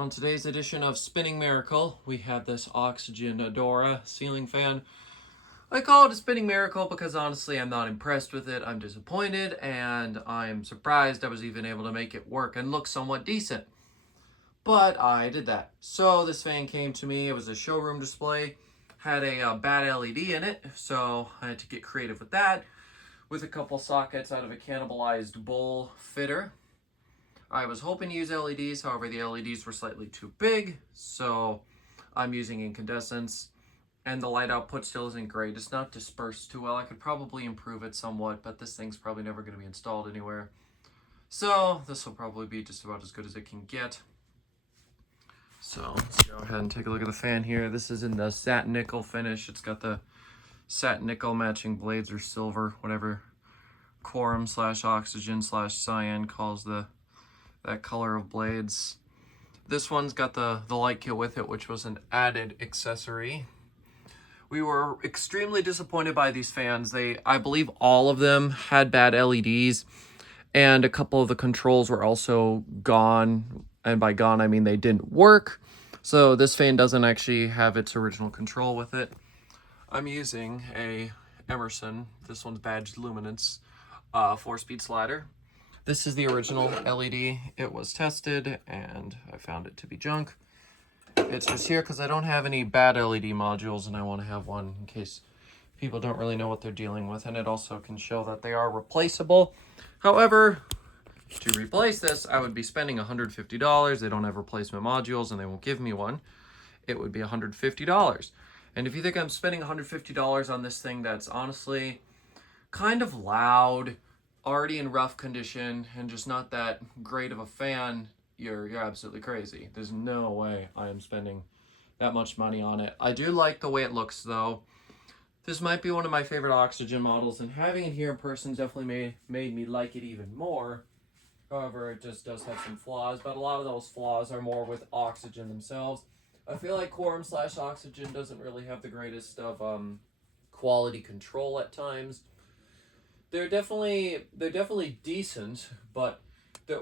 On today's edition of Spinning Miracle, we have this Oxygen Adora ceiling fan. I call it a spinning miracle because honestly I'm not impressed with it. I'm disappointed and I'm surprised I was even able to make it work and look somewhat decent. But I did that. So this fan came to me. It was a showroom display. Had a bad LED in it, so I had to get creative with that. With a couple sockets out of a cannibalized bowl fitter. I was hoping to use LEDs, however the LEDs were slightly too big, so I'm using incandescents, and the light output still isn't great. It's not dispersed too well. I could probably improve it somewhat, but this thing's probably never going to be installed anywhere. So this will probably be just about as good as it can get. So let's go ahead and take a look at the fan here. This is in the satin nickel finish. It's got the satin nickel matching blades, or silver, whatever quorum / oxygen / cyan calls that color of blades. This one's got the light kit with it, which was an added accessory. We were extremely disappointed by these fans. I believe all of them had bad LEDs, and a couple of the controls were also gone. And by gone, I mean they didn't work. So this fan doesn't actually have its original control with it. I'm using a Emerson, this one's badged luminance, 4-speed slider. This is the original LED. It was tested, and I found it to be junk. It's just here because I don't have any bad LED modules, and I want to have one in case people don't really know what they're dealing with. And it also can show that they are replaceable. However, to replace this, I would be spending $150. They don't have replacement modules, and they won't give me one. It would be $150. And if you think I'm spending $150 on this thing that's honestly kind of loud, already in rough condition, and just not that great of a fan, you're absolutely crazy. There's no way I am spending that much money on it. I do like the way it looks though. This might be one of my favorite Oxygen models, and having it here in person definitely made me like it even more. However, it just does have some flaws, but a lot of those flaws are more with Oxygen themselves. I feel like quorum / oxygen doesn't really have the greatest of quality control at times. They're definitely decent, but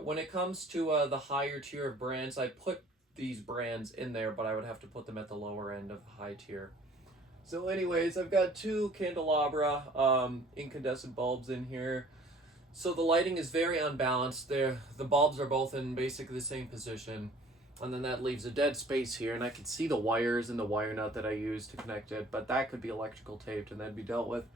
when it comes to the higher tier of brands, I put these brands in there, but I would have to put them at the lower end of the high tier. So anyways, I've got two candelabra incandescent bulbs in here. So the lighting is very unbalanced. The bulbs are both in basically the same position. And then that leaves a dead space here, and I can see the wires and the wire nut that I used to connect it, but that could be electrical taped and that'd be dealt with.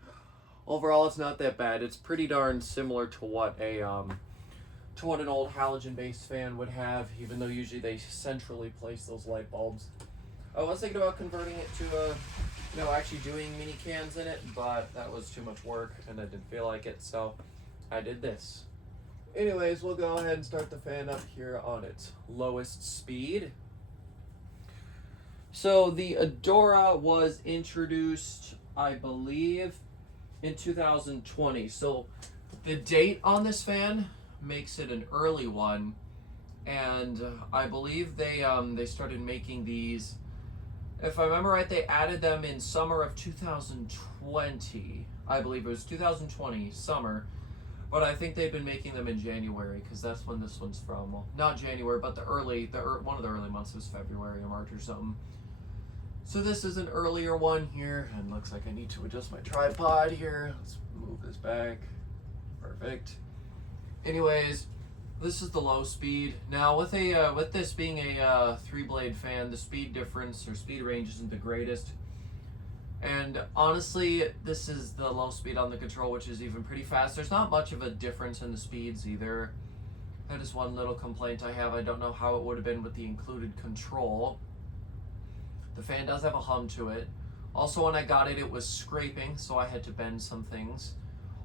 Overall, it's not that bad. It's pretty darn similar to what an old halogen-based fan would have, even though usually they centrally place those light bulbs. I was thinking about converting it to actually doing mini cans in it, but that was too much work and I didn't feel like it, so I did this. Anyways, we'll go ahead and start the fan up here on its lowest speed. So the Adora was introduced, I believe, in 2020. So the date on this fan makes it an early one, and I believe they started making these, if I remember right, they added them in summer of 2020. I believe it was 2020 summer. But I think they've been making them in January, because that's when this one's from. Well, not January, but one of the early months was February or March or something. So this is an earlier one here, and looks like I need to adjust my tripod here. Let's move this back. Perfect. Anyways, this is the low speed. Now with this being a 3-blade fan, the speed difference or speed range isn't the greatest. And honestly, this is the low speed on the control, which is even pretty fast. There's not much of a difference in the speeds either. That is one little complaint I have. I don't know how it would have been with the included control. The fan does have a hum to it. Also, when I got it, it was scraping, so I had to bend some things.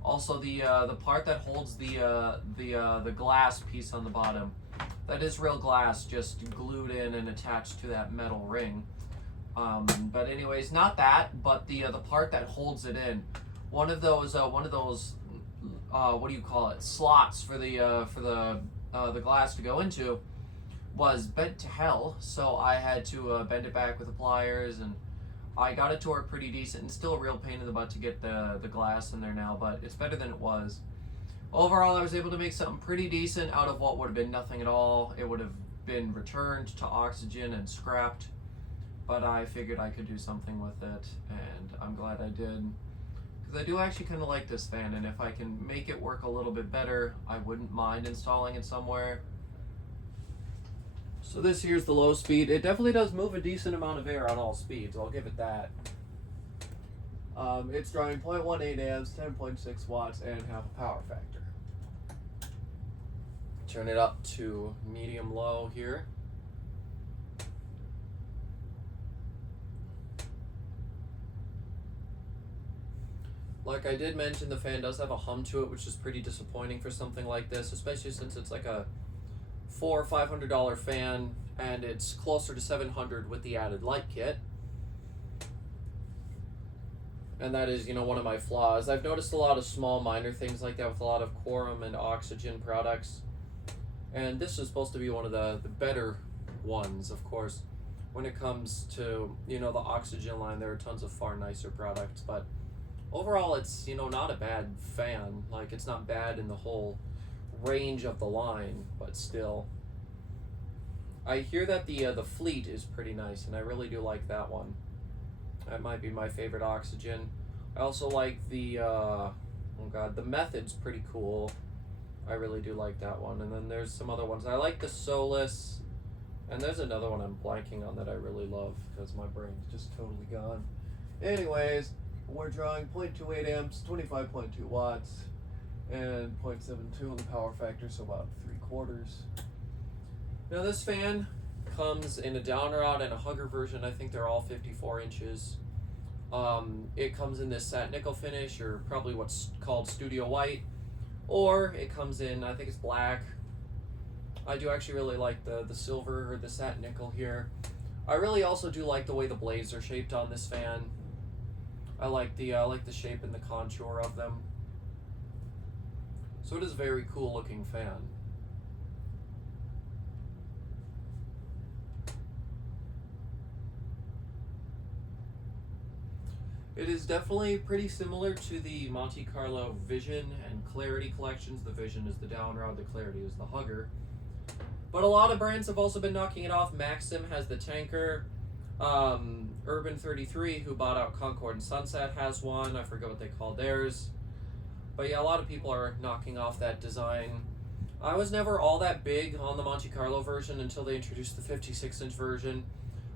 Also, the part that holds the glass piece on the bottom, that is real glass, just glued in and attached to that metal ring. But anyways, not that, but the part that holds it in. One of those what do you call it? Slots for the glass to go into was bent to hell. So I had to bend it back with the pliers, and I got it to work pretty decent. And still a real pain in the butt to get the glass in there now, but it's better than it was. Overall, I was able to make something pretty decent out of what would have been nothing at all. It would have been returned to Oxygen and scrapped, but I figured I could do something with it, and I'm glad I did. Because I do actually kind of like this fan, and if I can make it work a little bit better, I wouldn't mind installing it somewhere. So this here's the low speed. It definitely does move a decent amount of air on all speeds, I'll give it that. It's drawing 0.18 amps, 10.6 watts, and half a power factor. Turn it up to medium low here. Like I did mention, the fan does have a hum to it, which is pretty disappointing for something like this, especially since it's like a $400 or $500 fan, and it's closer to $700 with the added light kit. And that is, you know, one of my flaws. I've noticed a lot of small minor things like that with a lot of Quorum and Oxygen products. And this is supposed to be one of the better ones, of course. When it comes to, you know, the Oxygen line, there are tons of far nicer products. But overall, it's, you know, not a bad fan. Like, it's not bad in the whole range of the line, but still. I hear that the Fleet is pretty nice, and I really do like that one. That might be my favorite Oxygen. I also like the, the Method's pretty cool. I really do like that one. And then there's some other ones. I like the Solus. And there's another one I'm blanking on that I really love because my brain's just totally gone. Anyways, we're drawing 0.28 amps, 25.2 watts, and 0.72 on the power factor, so about 3/4. Now this fan comes in a down rod and a hugger version. I think they're all 54 inches. It comes in this satin nickel finish, or probably what's called studio white, or it comes in, I think it's black. I do actually really like the silver or the satin nickel here. I really also do like the way the blades are shaped on this fan. I like the shape and the contour of them. So it is a very cool looking fan. It is definitely pretty similar to the Monte Carlo Vision and Clarity collections. The Vision is the down rod, the Clarity is the hugger. But a lot of brands have also been knocking it off. Maxim has the tanker. Urban 33, who bought out Concord and Sunset, has one. I forget what they call theirs. But yeah, a lot of people are knocking off that design. I was never all that big on the Monte Carlo version until they introduced the 56-inch version.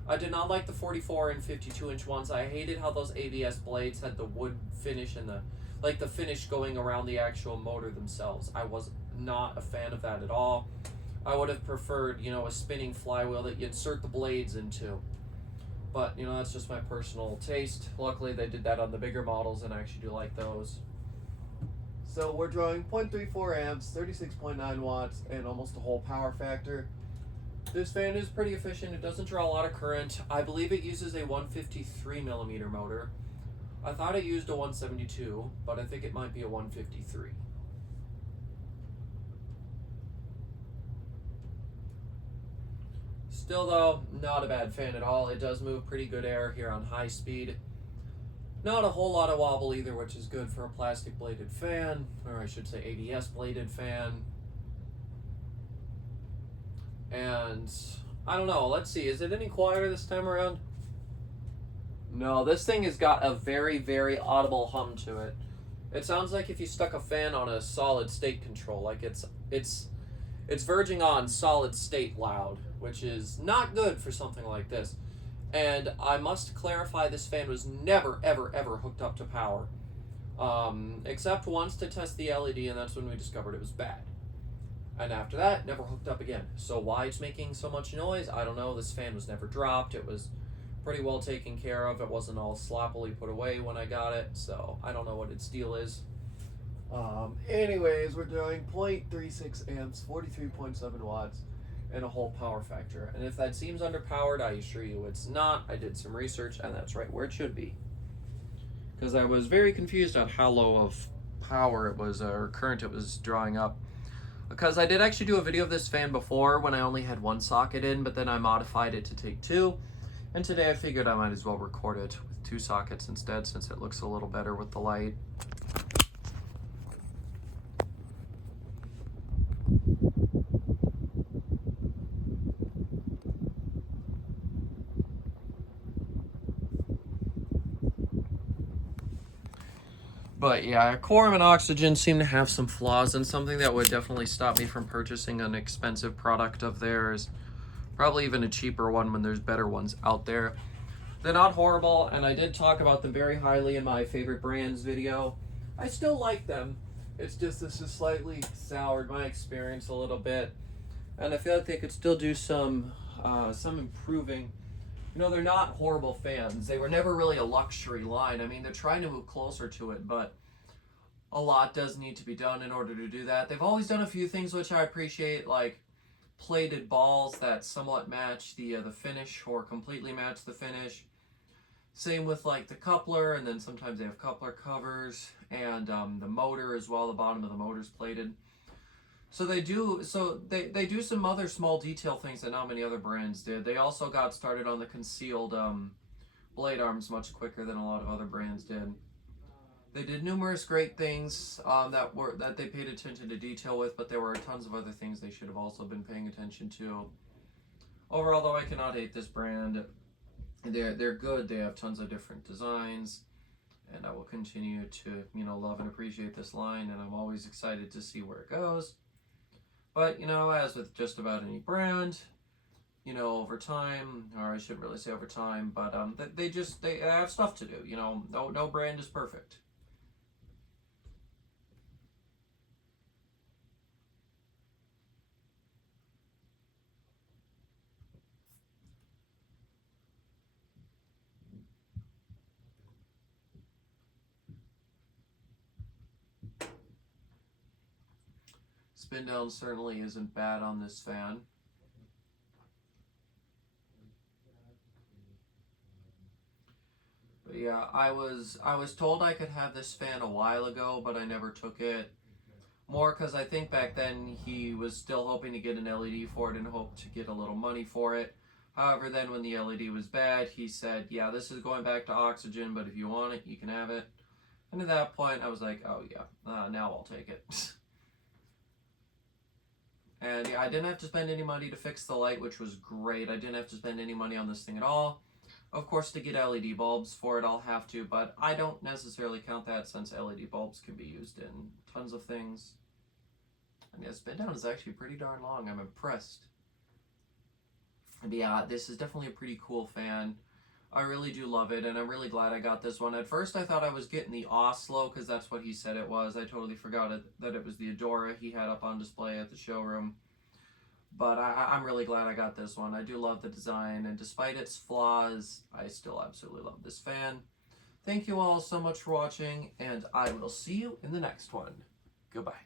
I did not like the 44 and 52-inch ones. I hated how those ABS blades had the wood finish and the finish going around the actual motor themselves. I was not a fan of that at all. I would have preferred, you know, a spinning flywheel that you insert the blades into. But, you know, that's just my personal taste. Luckily, they did that on the bigger models, and I actually do like those. So we're drawing 0.34 amps, 36.9 watts, and almost a whole power factor. This fan is pretty efficient. It doesn't draw a lot of current. I believe it uses a 153 millimeter motor. I thought it used a 172, but I think it might be a 153. Still though, not a bad fan at all. It does move pretty good air here on high speed. Not a whole lot of wobble either, which is good for a plastic bladed fan, or I should say ABS bladed fan. And I don't know, let's see, is it any quieter this time around? No, this thing has got a very, very audible hum to it. It sounds like if you stuck a fan on a solid state control, like it's verging on solid state loud, which is not good for something like this. And I must clarify, this fan was never, ever, ever hooked up to power. Except once to test the LED, and that's when we discovered it was bad. And after that, never hooked up again. So why it's making so much noise, I don't know. This fan was never dropped. It was pretty well taken care of. It wasn't all sloppily put away when I got it, so I don't know what its deal is. Anyways, we're doing 0.36 amps, 43.7 watts, and a whole power factor. And if that seems underpowered, I assure you it's not. I did some research, and that's right where it should be. Because I was very confused on how low of power it was, or current it was drawing up. Because I did actually do a video of this fan before when I only had one socket in, but then I modified it to take two. And today I figured I might as well record it with two sockets instead, since it looks a little better with the light. But yeah, Quorum and Oxygen seem to have some flaws, and something that would definitely stop me from purchasing an expensive product of theirs. Probably even a cheaper one when there's better ones out there. They're not horrible, and I did talk about them very highly in my favorite brands video. I still like them. It's just this has slightly soured my experience a little bit, and I feel like they could still do some improving. You know, they're not horrible fans. They were never really a luxury line. I mean, they're trying to move closer to it, but a lot does need to be done in order to do that. They've always done a few things which I appreciate, like plated balls that somewhat match the finish or completely match the finish. Same with like the coupler, and then sometimes they have coupler covers, and the motor as well. The bottom of the motor's plated. So they do some other small detail things that not many other brands did. They also got started on the concealed blade arms much quicker than a lot of other brands did. They did numerous great things that they paid attention to detail with, but there were tons of other things they should have also been paying attention to. Overall, though, I cannot hate this brand. They're good. They have tons of different designs, and I will continue to love and appreciate this line, and I'm always excited to see where it goes. But as with just about any brand, over time, or I shouldn't really say over time, but they have stuff to do. No brand is perfect. Spin down certainly isn't bad on this fan. But yeah, I was told I could have this fan a while ago, but I never took it. More because I think back then he was still hoping to get an LED for it and hoped to get a little money for it. However, then when the LED was bad, he said, yeah, this is going back to Oxygen, but if you want it, you can have it. And at that point, I was like, oh yeah, now I'll take it. And yeah, I didn't have to spend any money to fix the light, which was great. I didn't have to spend any money on this thing at all. Of course, to get LED bulbs for it, I'll have to, but I don't necessarily count that since LED bulbs can be used in tons of things. And yeah, spin down is actually pretty darn long. I'm impressed. And yeah, this is definitely a pretty cool fan. I really do love it, and I'm really glad I got this one. At first, I thought I was getting the Oslo, because that's what he said it was. I totally forgot that it was the Adora he had up on display at the showroom. But I'm really glad I got this one. I do love the design, and despite its flaws, I still absolutely love this fan. Thank you all so much for watching, and I will see you in the next one. Goodbye.